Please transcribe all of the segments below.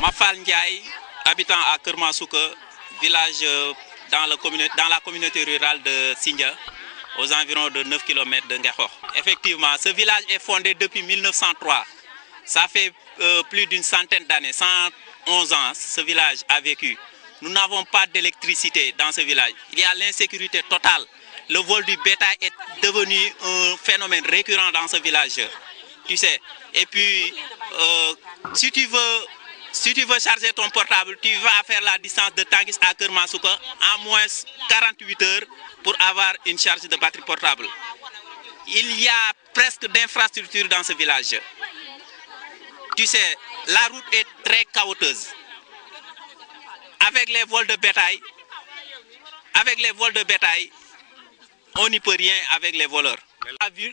Mafal Ndiaye, habitant à Kermansouka, village dans la communauté rurale de Sindia, aux environs de 9 km de Ngekho. Effectivement, ce village est fondé depuis 1903. Ça fait plus d'une centaine d'années, 111 ans, ce village a vécu. Nous n'avons pas d'électricité dans ce village. Il y a l'insécurité totale. Le vol du bétail est devenu un phénomène récurrent dans ce village. Tu sais. Et puis, si tu veux charger ton portable, tu vas faire la distance de Tanguis à Kermansouka en moins 48 heures pour avoir une charge de batterie portable. Il y a presque d'infrastructures dans ce village. Tu sais, la route est très chaotique. Avec les vols de bétail, on n'y peut rien avec les voleurs.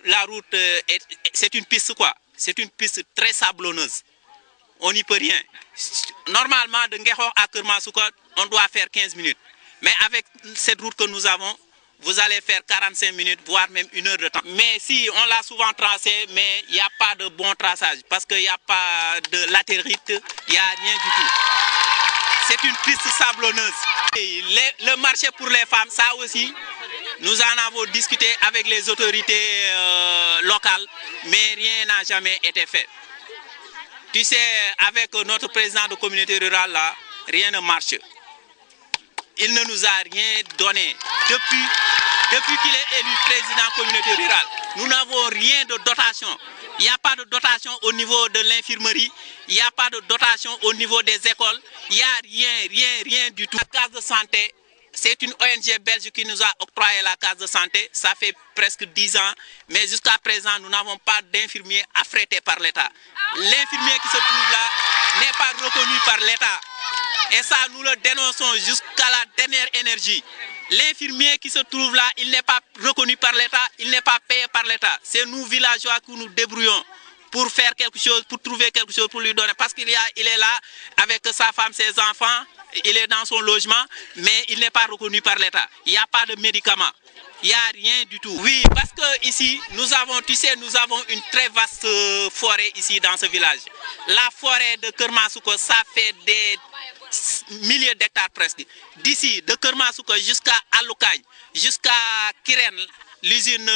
La route, c'est une piste quoi. C'est une piste très sablonneuse. On n'y peut rien. Normalement, de Ngekho à Kermansouka, on doit faire 15 minutes. Mais avec cette route que nous avons, vous allez faire 45 minutes, voire même 1 heure de temps. Mais si, on l'a souvent tracé, mais il n'y a pas de bon traçage. Parce qu'il n'y a pas de latérite, il n'y a rien du tout. C'est une piste sablonneuse. Le marché pour les femmes, ça aussi, nous en avons discuté avec les autorités locales, mais rien n'a jamais été fait. Tu sais, avec notre président de communauté rurale, là, rien ne marche. Il ne nous a rien donné. Depuis qu'il est élu président communauté rurale, nous n'avons rien de dotation. Il n'y a pas de dotation au niveau de l'infirmerie, il n'y a pas de dotation au niveau des écoles, il n'y a rien du tout. La case de santé, c'est une ONG belge qui nous a octroyé la case de santé, ça fait presque 10 ans, mais jusqu'à présent, nous n'avons pas d'infirmier affrété par l'État. L'infirmier qui se trouve là n'est pas reconnu par l'État. Et ça, nous le dénonçons jusqu'à la dernière énergie. L'infirmier qui se trouve là, il n'est pas reconnu par l'État, il n'est pas payé par l'État. C'est nous, villageois, qui nous débrouillons pour faire quelque chose, pour trouver quelque chose pour lui donner. Parce qu'il est là avec sa femme, ses enfants, il est dans son logement, mais il n'est pas reconnu par l'État. Il n'y a pas de médicaments. Il n'y a rien du tout. Oui, parce que ici, nous avons une très vaste forêt ici dans ce village. La forêt de Kermansouka, ça fait des milliers d'hectares presque. D'ici, de Kermansouka jusqu'à Aloukagne, jusqu'à Kiren, l'usine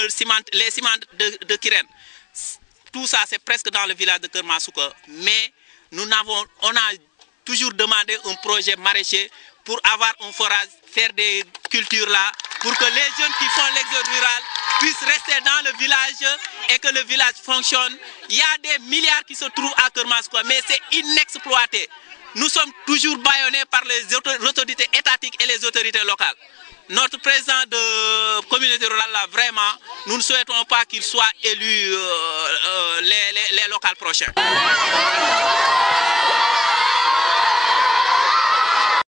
les ciments de Kiren. Tout ça, c'est presque dans le village de Kermansouka. Mais on a toujours demandé un projet maraîcher pour avoir un forage, faire des cultures là, pour que les jeunes qui font l'exode rural puissent rester dans le village et que le village fonctionne. Il y a des milliards qui se trouvent à Kermansouka, mais c'est inexploité. Nous sommes toujours bâillonnés par les autorités étatiques et les autorités locales. Notre président de communauté rurale, là, vraiment, nous ne souhaitons pas qu'il soit élu les locales prochaines.